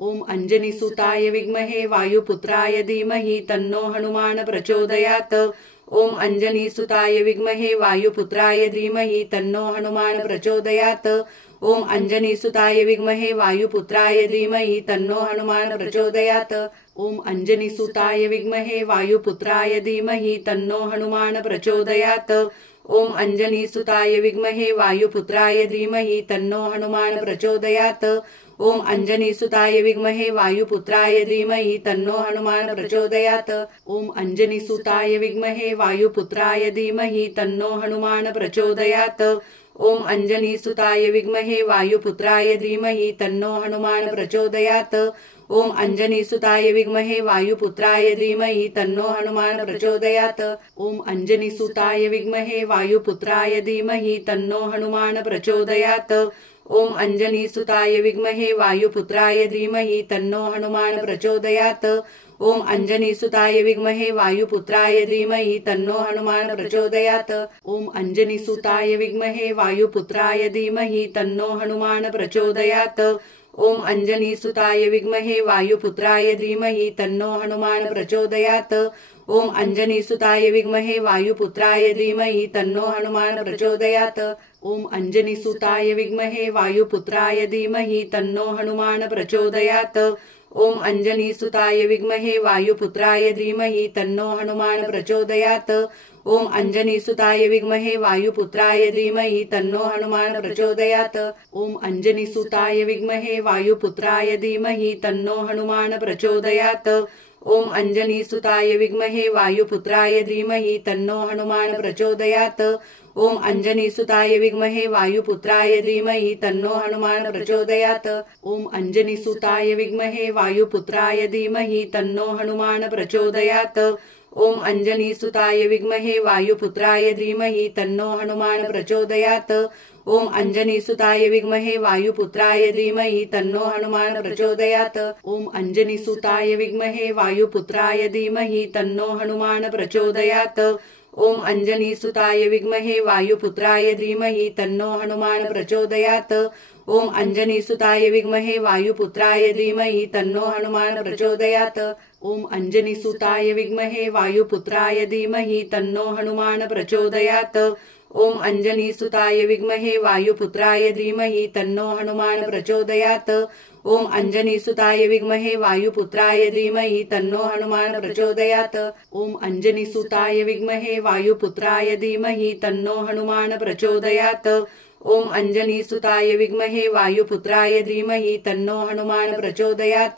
ओम अंजनी सुताय विद्महे वायुपुत्राय धीमहि तन्नो हनुमान प्रचोदयात्। ओम अंजनी सुताय विद्महे वायुपुत्राय धीमहि तन्नो हनुमान प्रचोदयात्। ओम अंजनी सुताय विद्महे वायुपुत्राय धीमहि तन्नो हनुमान प्रचोदयात्। ओम अंजनी सुताय विद्महे वायुपुत्राय धीमहि तन्नो हनुमान प्रचोदयात्। ओम अंजनी सुताय विद्महे वायुपुत्राय धीमहि तन्नो हनुमान प्रचोदयात्। ओम अंजनी सुताय विद्महे वायुपुत्राय धीमहि तन्नो हनुमान प्रचोदयात्। ओम अंजनी सुताय विद्महे वायुपुत्राय धीमहि तन्नो हनुमान प्रचोदयात्। ओम अंजनी सुताय विद्महे वायुपुत्राय धीमहि तन्नो हनुमान प्रचोदयात्। ओम अंजनी सुताय विद्महे वायुपुत्राय धीमहि तन्नो हनुमान प्रचोदयात्। ओम अंजनी सुताय विद्महे वायुपुत्राय धीमहि तन्नो हनुमान प्रचोदयात्। ओम अंजनी सुताय विद्महे वायुपुत्राय धीमहि तन्नो हनुमान प्रचोदयात्। ओम अंजनी सुताय विद्महे वायुपुत्राय धीमहि तन्नो हनुमान प्रचोदयात्। ओम अंजनी सुताय विद्महे वायुपुत्राय धीमहि तन्नो हनुमान प्रचोदयात्। ओम अंजनी सुताय विद्महे वायुपुत्राय धीमहि तन्नो हनुमान प्रचोदयात्। ओम अंजनी सुताय विद्महे वायुपुत्राय धीमहि तन्नो हनुमान प्रचोदयात्। ओम अंजनी सुताय विद्महे वायुपुत्राय धीमहि तन्नो हनुमान प्रचोदयात्। ओम अंजनी सुताय विद्महे वायुपुत्राय धीमहि तन्नो हनुमान प्रचोदयात्। ओम अंजनी सुताय विद्महे वायुपुत्राय धीमहि तन्नो हनुमान प्रचोदयात्। ओम अंजनी सुताय विद्महे वायुपुत्राय धीमहि तन्नो हनुमान प्रचोदयात्। ओम अंजनी सुताय विद्महे वायुपुत्राय धीमहि तन्नो हनुमान प्रचोदयात्। ओम अंजनी सुताय विद्महे वायुपुत्राय धीमहि तन्नो हनुमान प्रचोदयात्। ओम अंजनी सुताय विद्महे वायुपुत्राय धीमहि तन्नो हनुमान प्रचोदयात्। ओम अंजनी सुताय विद्महे वायुपुत्राय धीमहि तन्नो हनुमान प्रचोदयात्। ओम अंजनी सुताय विद्महे वायुपुत्राय धीमहि तन्नो हनुमान प्रचोदयात्। ओम अंजनी सुताय विद्महे वायुपुत्राय धीमहि तन्नो हनुमान प्रचोदयात्। ओम अंजनी सुताय विद्महे वायुपुत्राय धीमहि तन्नो हनुमान प्रचोदयात्। ओम अंजनी सुताय विद्महे वायुपुत्राय धीमहि तन्नो हनुमान प्रचोदयात्। ओम अंजनी सुताय विद्महे वायुपुत्राय धीमहि तन्नो हनुमान प्रचोदयात्। ओम अंजनी सुताय विद्महे वायुपुत्राय धीमहि तन्नो हनुमान प्रचोदयात्। ओम अंजनी सुताय विद्महे वायुपुत्राय धीमहि तन्नो हनुमान प्रचोदयात्। ओम अंजनी सुताय विद्महे वायुपुत्राय धीमहि तन्नो हनुमान प्रचोदयात्। ओम अंजनी सुताय विद्महे वायुपुत्राय धीमहि तन्नो हनुमान प्रचोदयात्। ओम अंजनी सुताय विद्महे वायुपुत्राय धीमहि तन्नो हनुमान प्रचोदयात्।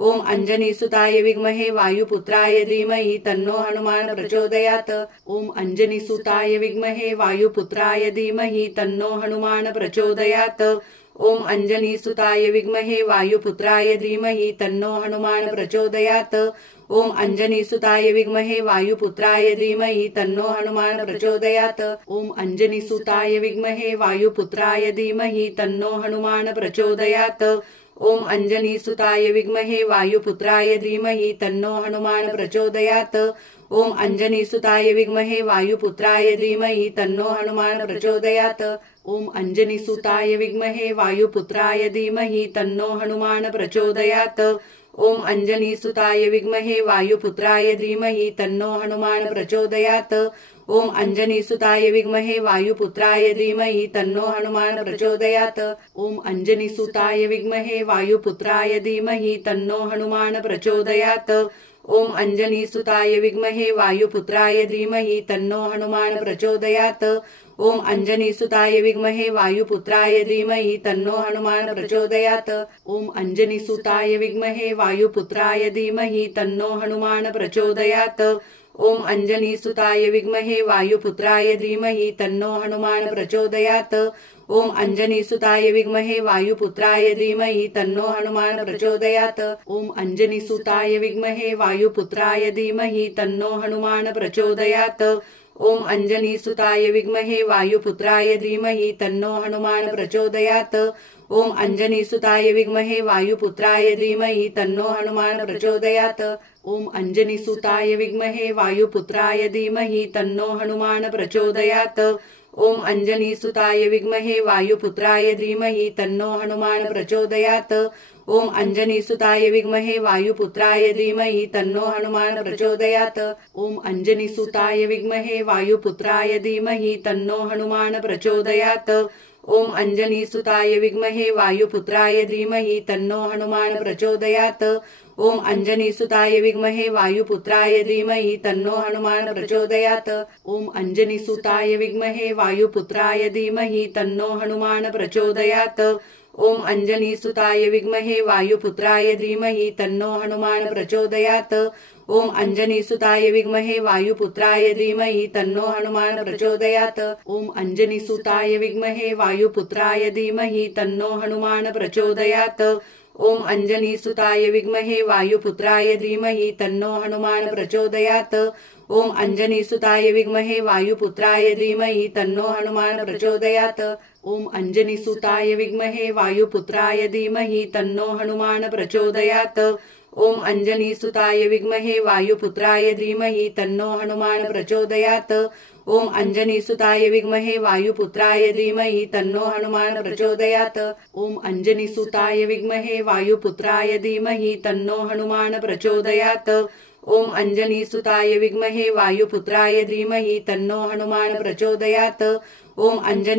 ओम अंजनी सुताय विद्महे वायुपुत्राय धीमहि तन्नो हनुमान प्रचोदयात्। ओम अंजनी सुताय विद्महे वायुपुत्राय धीमहि तन्नो हनुमान प्रचोदयात्। ओम अंजनी सुताय विद्महे वायुपुत्राय धीमहि तन्नो हनुमान प्रचोदयात्। ओम अंजनी सुताय विद्महे वायुपुत्राय धीमहि तन्नो हनुमान प्रचोदयात्। ओम अंजनी सुताय विद्महे वायुपुत्राय धीमहि तन्नो हनुमान प्रचोदयात्। ओम अंजनी सुताय विद्महे वायुपुत्राय धीमहि तन्नो हनुमान प्रचोदयात्। ओम अंजनी सुताय विद्महे वायुपुत्राय धीमहि तन्नो हनुमान प्रचोदयात्। ओम अंजनी सुताय विद्महे वायुपुत्राय धीमहि तन्नो हनुमान प्रचोदयात्। ओम अंजनी सुताय विद्महे वायुपुत्राय धीमहि तन्नो हनुमान प्रचोदयात्। ओम अंजनी सुताय विद्महे वायुपुत्राय धीमहि तन्नो हनुमान प्रचोदयात्। ओम अंजनी सुताय विद्महे वायुपुत्राय धीमहि तन्नो हनुमान प्रचोदयात्। ओम अंजनी सुताय विद्महे वायुपुत्राय धीमहि तन्नो हनुमान प्रचोदयात्। ओम अंजनी सुताय विद्महे वायुपुत्राय धीमहि तन्नो हनुमान प्रचोदयात्। ओम अंजनी सुताय विद्महे वायुपुत्राय धीमहि तन्नो हनुमान प्रचोदयात्। ओम अंजनी सुताय विद्महे वायुपुत्राय धीमहि तन्नो हनुमान प्रचोदयात्। ओम अंजनी सुताय विद्महे वायुपुत्राय धीमहि तन्नो हनुमान प्रचोदयात्। ओम अंजनी सुताय विद्महे वायुपुत्राय धीमहि तन्नो हनुमान प्रचोदयात्। ओम अंजनी सुताय विद्महे वायुपुत्राय धीमहि तन्नो हनुमान प्रचोदयात्। ओम अंजनी सुताय विद्महे वायुपुत्राय धीमहि तन्नो हनुमान प्रचोदयात्। ओम अंजनी सुताय विद्महे वायुपुत्राय धीमहि तन्नो हनुमान प्रचोदयात्। ओम अंजनीसुताय विद्महे वायुपुत्राय धीमहि तन्नो हनुमान प्रचोदयात्। ओम अंजनीसुताय विद्महे वायुपुत्राय धीमहि तन्नो हनुमान प्रचोदयात्। ओम अंजनीसुताय विद्महे वायुपुत्राय धीमहि तन्नो हनुमान प्रचोदयात्। ओम अंजनीसुताय विद्महे वायुपुत्राय धीमहि तन्नो हनुमान प्रचोदयात्। ओम अंजनीसुताय विद्महे वायुपुत्राय धीमहि तन्नो हनुमान प्रचोदयात्। ओम अंजनीसुताय विद्महे वायुपुत्राय धीमहि तन्नो हनुमान प्रचोदयात्। ओम अंजनीसुताय विद्महे वायुपुत्राय धीमहि तन्नो हनुमान प्रचोदयात्। ओम अंजनीसुताय विद्महे वायुपुत्राय धीमहि तन्नो हनुमान प्रचोदयात्। ओम अंजनीसुताय विद्महे वायुपुत्राय धीमहि तन्नो हनुमान प्रचोदयात्। ओम अंजनीसुताय विद्महे वायुपुत्राय धीमहि तन्नो हनुमान प्रचोदयात्। ओम अंजनीसुताय विद्महे वायुपुत्राय धीमहि तन्नो हनुमान प्रचोदयात्। ओम अंजनीसुताय विद्महे वायुपुत्राय धीमहि तन्नो हनुमान प्रचोदयात्। ओम अंजनीसुताय विद्महे वायुपुत्राय धीमहि तन्नो हनुमान प्रचोदयात्। ओम अंजनीसुताय विद्महे वायुपुत्राय धीमहि तन्नो हनुमान प्रचोदयात्। ओम अंजनीसुताय विद्महे वायुपुत्राय धीमहि तन्नो हनुमान प्रचोदयात्। ओम अंजनीसुताय विद्महे वायुपुत्राय धीमहि तन्नो हनुमान प्रचोदयात्। ओम अंजनीसुताय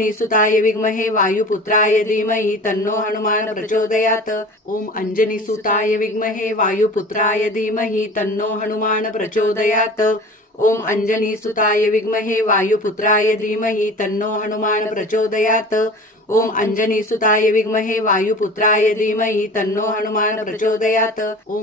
विद्महे वायुपुत्राय धीमहि तन्नो हनुमान प्रचोदयात्। ओम अंजनीसुताय विद्महे वायुपुत्राय धीमहि तन्नो हनुमान प्रचोदयात्। ओम अंजनीसुताय विद्महे वायुपुत्राय धीमहि तन्नो हनुमान प्रचोदयात्। ओम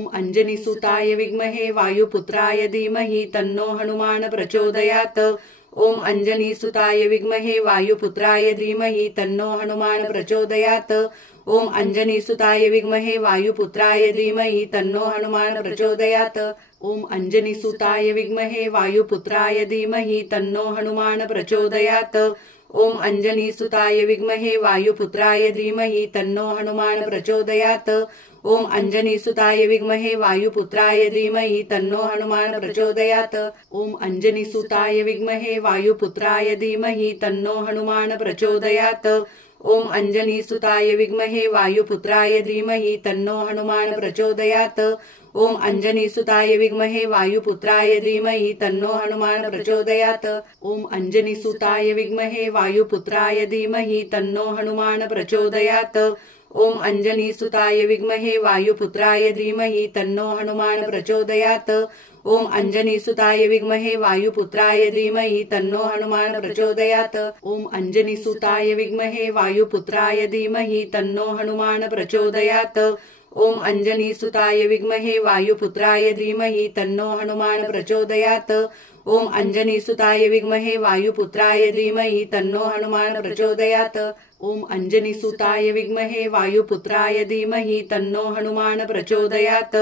अंजनीसुताय विद्महे वायुपुत्राय धीमहि तन्नो हनुमान प्रचोदयात्। ओम अंजनीसुताय विद्महे वायुपुत्राय धीमहि तन्नो हनुमान प्रचोदयात्। ओम अंजनीसुताय विद्महे वायुपुत्राय धीमहि तन्नो हनुमान प्रचोदयात्। ओम अंजनीसुताय विद्महे वायुपुत्राय धीमहि तन्नो हनुमान प्रचोदयात्। ओम अंजनीसुताय विद्महे वायुपुत्राय धीमहि तन्नो हनुमान प्रचोदयात्। ओम अंजनीसुताय विद्महे वायुपुत्राय धीमहि तन्नो हनुमान प्रचोदयात्। ओम अंजनीसुताय विद्महे वायुपुत्राय धीमहि तन्नो हनुमान प्रचोदयात्। ओम अंजनीसुताय विद्महे वायुपुत्राय धीमहि तन्नो हनुमान प्रचोदयात्। ओम अंजनीसुताय विद्महे वायुपुत्राय धीमहि तन्नो हनुमान प्रचोदयात्। ओम अंजनीसुताय विद्महे वायुपुत्राय धीमहि तन्नो हनुमान प्रचोदयात्। ओम अंजनीसुताय विद्महे वायुपुत्राय धीमहि तन्नो हनुमान प्रचोदयात्। ओम अंजनीसुताय विद्महे वायुपुत्राय धीमहि तन्नो हनुमान प्रचोदयात्। ओम अंजनीसुताय विद्महे वायुपुत्राय धीमहि तन्नो हनुमान प्रचोदयात्। ओम अंजनीसुताय विद्महे वायुपुत्राय धीमहि तन्नो हनुमान प्रचोदयात्। ओम अंजनीसुताय विद्महे वायुपुत्राय धीमहि तन्नो हनुमान प्रचोदयात्। ओम अंजनीसुताय विद्महे वायुपुत्राय धीमहि तन्नो हनुमान प्रचोदयात्।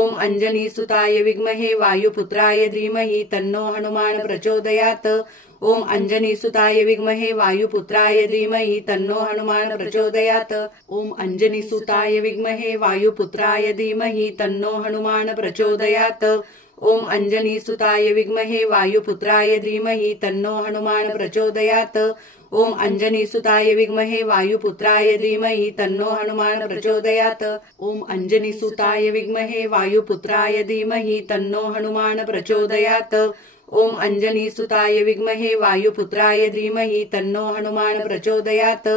ओम अंजनीसुताय विद्महे वायुपुत्राय धीमहि तन्नो हनुमान प्रचोदयात्। ओम अंजनीसुताय विद्महे वायुपुत्राय धीमहि तन्नो हनुमान प्रचोदयात्। ओम अंजनीसुताय विद्महे वायुपुत्राय धीमहि तन्नो हनुमान प्रचोदयात्। ओम अंजनीसुताय विद्महे वायुपुत्राय धीमहि तन्नो हनुमान प्रचोदयात्। ओम अंजनीसुताय विद्महे वायुपुत्राय धीमहि तन्नो हनुमान प्रचोदयात्। ओम अंजनीसुताय विद्महे वायुपुत्राय धीमहि तन्नो हनुमान प्रचोदयात्। ओम अंजनीसुताय विद्महे वायुपुत्राय धीमहि तन्नो हनुमान प्रचोदयात्।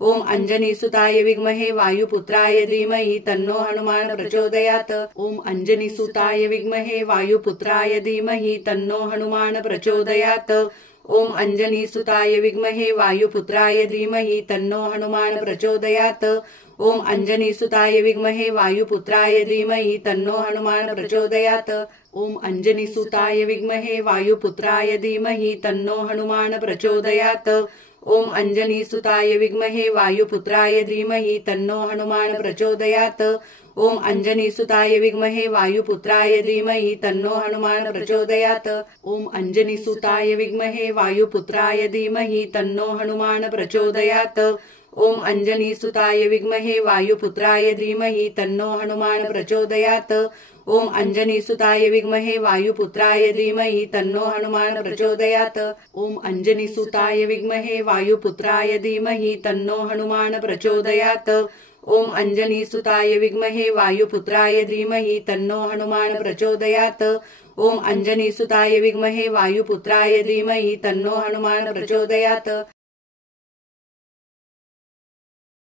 ओम अंजनीसुताय विद्महे वायुपुत्राय धीमहि तन्नो हनुमान प्रचोदयात्। ओम अंजनीसुताय विद्महे वायुपुत्राय धीमहि तन्नो हनुमान प्रचोदयात्। ओम अंजनीसुताय विद्महे वायुपुत्राय धीमहि तन्नो हनुमान प्रचोदयात्। ओम अंजनीसुताय विद्महे वायुपुत्राय धीमहि तन्नो हनुमान प्रचोदयात्। ओम अंजनीसुताय विद्महे वायुपुत्राय धीमहि तन्नो हनुमान प्रचोदयात्। ओम अंजनीसुताय विद्महे वायुपुत्राय धीमहि तन्नो हनुमान प्रचोदयात्। ओम अंजनीसुताय विद्महे वायुपुत्राय धीमहि तन्नो हनुमान प्रचोदयात्। ओम अंजनीसुताय विद्महे वायुपुत्राय धीमहि तन्नो हनुमान प्रचोदयात्। ओम अंजनीसुताय विद्महे वायुपुत्राय धीमहि तन्नो हनुमान प्रचोदयात्। ओम अंजनीसुताय विद्महे वायुपुत्राय धीमहि तन्नो हनुमान प्रचोदयात्। ओम अंजनीसुताय विद्महे वायुपुत्राय धीमहि तन्नो हनुमान प्रचोदयात्। ओम अंजनीसुताय विद्महे वायुपुत्राय धीमहि तन्नो हनुमान प्रचोदयात्। ओम अंजनीसुताय विद्महे वायुपुत्राय धीमहि तन्नो हनुमान प्रचोदयात्।